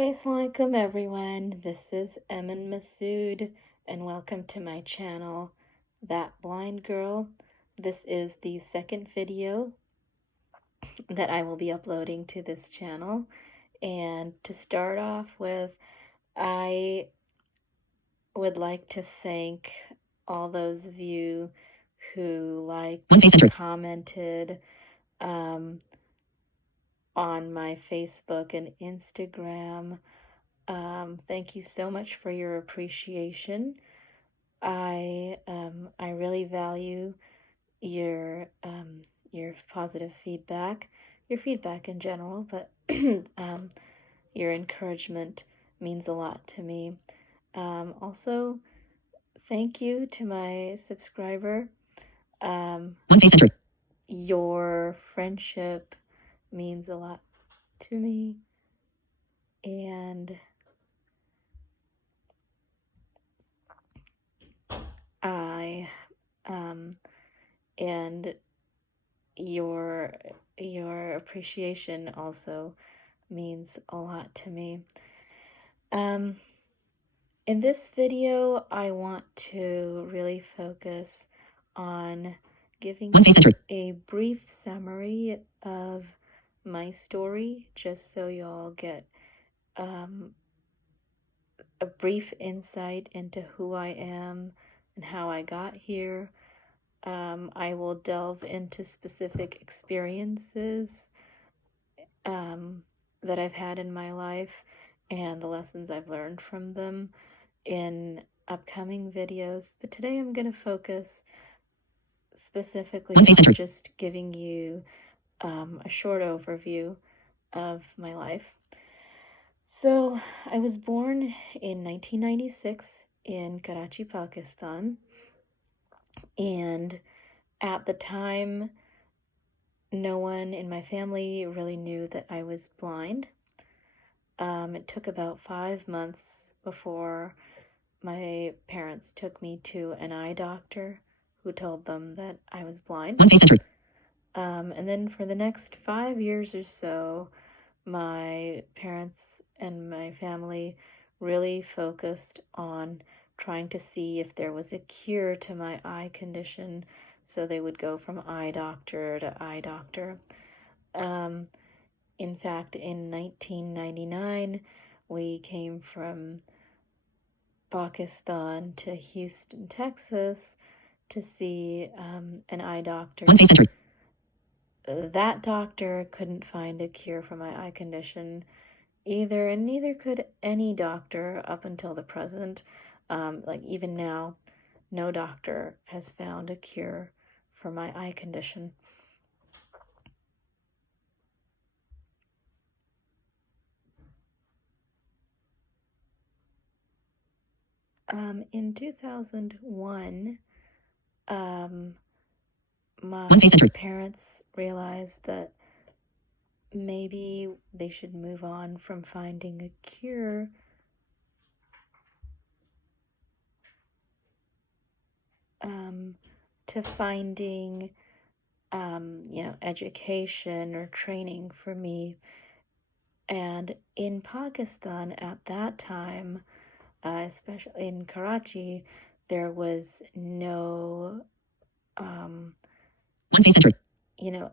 Hey, Assalamualaikum everyone. This is Emin Masood, and welcome to my channel, That Blind Girl. This is the second video that I will be uploading to this channel. And to start off with, I would like to thank all those of you who liked and commented on my Facebook and Instagram. Thank you so much for your appreciation. I really value your positive feedback, your feedback in general, but your encouragement means a lot to me. Also, thank you to my subscriber. Your friendship means a lot to me, and and your appreciation also means a lot to me. In this video, I want to really focus on giving you a brief summary of my story, just so y'all get a brief insight into who I am and how I got here. I will delve into specific experiences that I've had in my life and the lessons I've learned from them in upcoming videos. But today I'm going to focus specifically on just giving you a short overview of my life. So I was born in 1996 in Karachi, Pakistan. And at the time, no one in my family really knew that I was blind. It took about 5 months before my parents took me to an eye doctor who told them that I was blind. And then for the next 5 years or so, my parents and my family really focused on trying to see if there was a cure to my eye condition, so they would go from eye doctor to eye doctor. In fact, in 1999, we came from Pakistan to Houston, Texas to see an eye doctor. That doctor couldn't find a cure for my eye condition either, and neither could any doctor up until the present. Like even now, no doctor has found a cure for my eye condition. In 2001, my parents realized that maybe they should move on from finding a cure to finding, education or training for me. And in Pakistan at that time, especially in Karachi, there was no,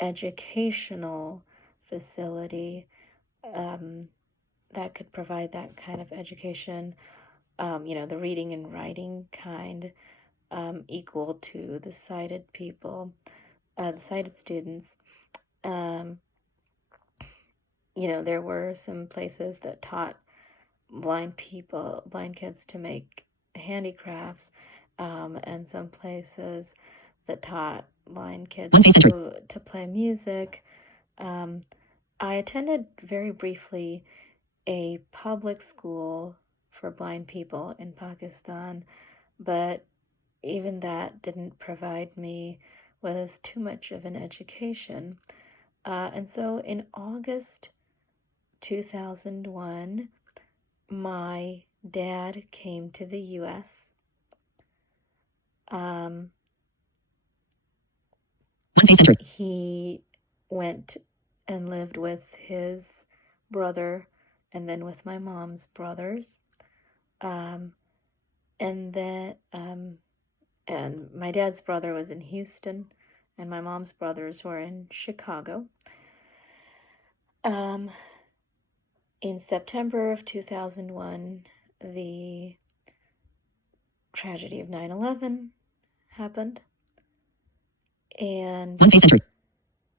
educational facility that could provide that kind of education, the reading and writing kind, equal to the sighted people, the sighted students. There were some places that taught blind kids to make handicrafts, and some places that taught blind kids to play music. I attended very briefly a public school for blind people in Pakistan, but even that didn't provide me with too much of an education. And so in August 2001, my dad came to the U.S. He went and lived with his brother and then with my mom's brothers. And then, and my dad's brother was in Houston, and my mom's brothers were in Chicago. In September of 2001, the tragedy of 9/11 happened. And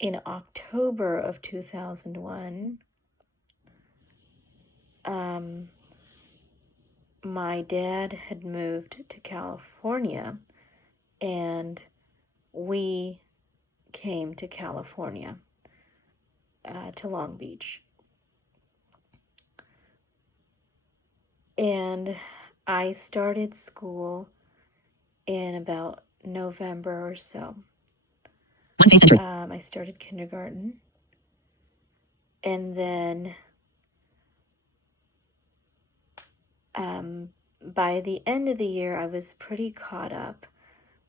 in October of 2001, my dad had moved to California, and we came to California, to Long Beach. And I started school in about November or so. I started kindergarten, and then by the end of the year, I was pretty caught up,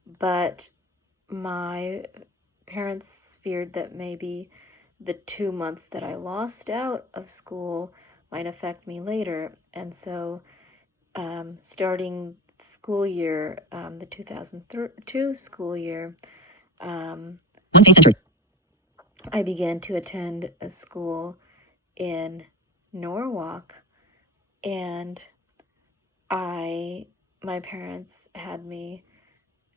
but my parents feared that maybe the 2 months that I lost out of school might affect me later, and so starting school year, the 2002 school year, I began to attend a school in Norwalk, and my parents had me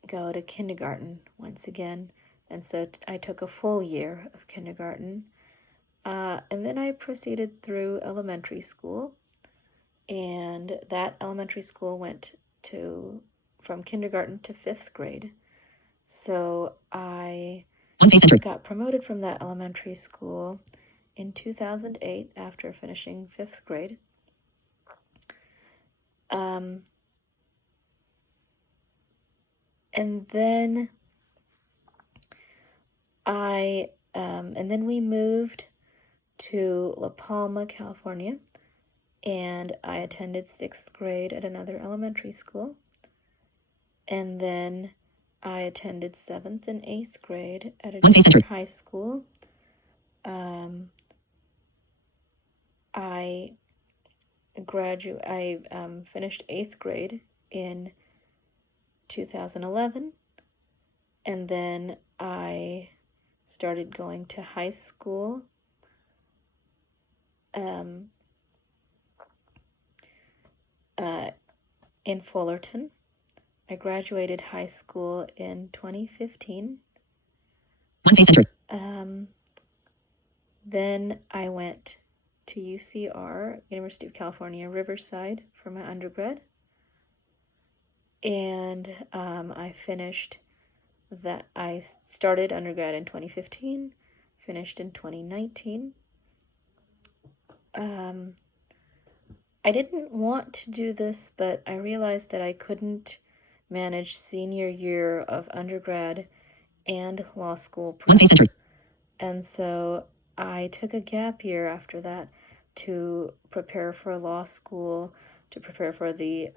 go to kindergarten once again, and so I took a full year of kindergarten, and then I proceeded through elementary school, and that elementary school went from kindergarten to 5th grade. So I got promoted from that elementary school in 2008 after finishing 5th grade. And then we moved to La Palma, California, and I attended 6th grade at another elementary school. And then I attended 7th and 8th grade at a junior high school. I finished 8th grade in 2011, and then I started going to high school in Fullerton. I graduated high school in 2015. Then I went to UCR, University of California, Riverside, for my undergrad. And I finished that. I started undergrad in 2015, finished in 2019. I didn't want to do this, but I realized that I couldn't manage senior year of undergrad and law school prep. And so I took a gap year after that to prepare for law school, to prepare for the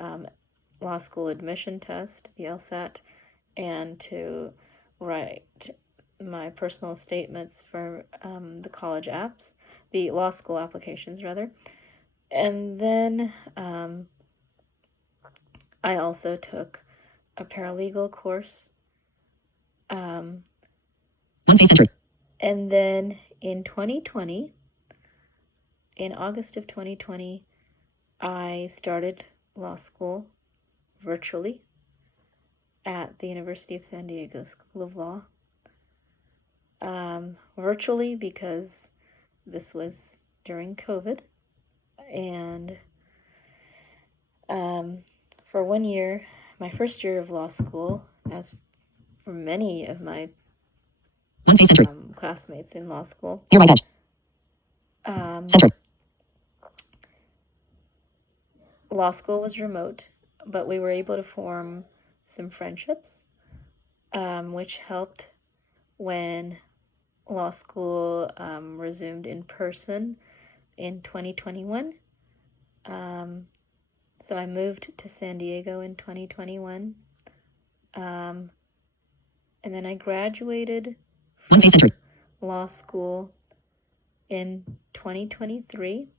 law school admission test, the LSAT, and to write my personal statements for the college apps, the law school applications, rather. And then I also took a paralegal course. And then in 2020, in August of 2020, I started law school virtually at the University of San Diego School of Law. Virtually because this was during COVID. And for 1 year, my first year of law school, as for many of my classmates in law school, law school was remote, but we were able to form some friendships, which helped when law school resumed in person in 2021. So I moved to San Diego in 2021. And then I graduated from law school in 2023.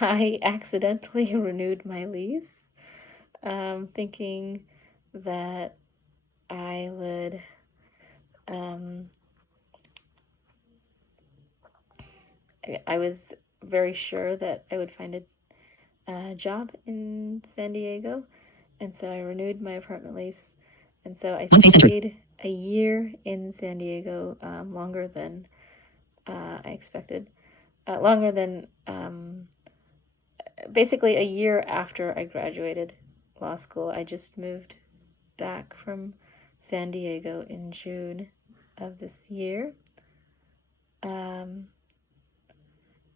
I accidentally renewed my lease, thinking that I would I was very sure that I would find a job in San Diego, and so I renewed my apartment lease, and so I stayed a year in San Diego, longer than I expected, longer than basically a year after I graduated law school. I just moved back from San Diego in June of this year.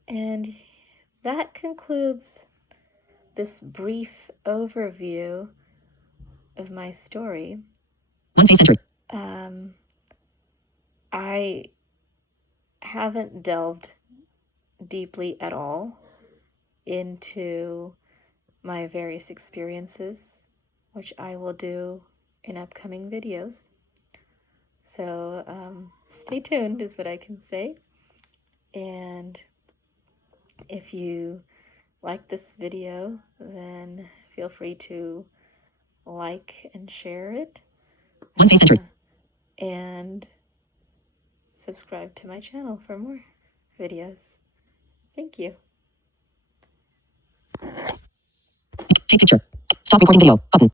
And that concludes this brief overview of my story. I haven't delved deeply at all into my various experiences, which I will do in upcoming videos. So stay tuned is what I can say. And if you like this video, then feel free to like and share it. And subscribe to my channel for more videos. Thank you. Take picture. Stop recording video. Button.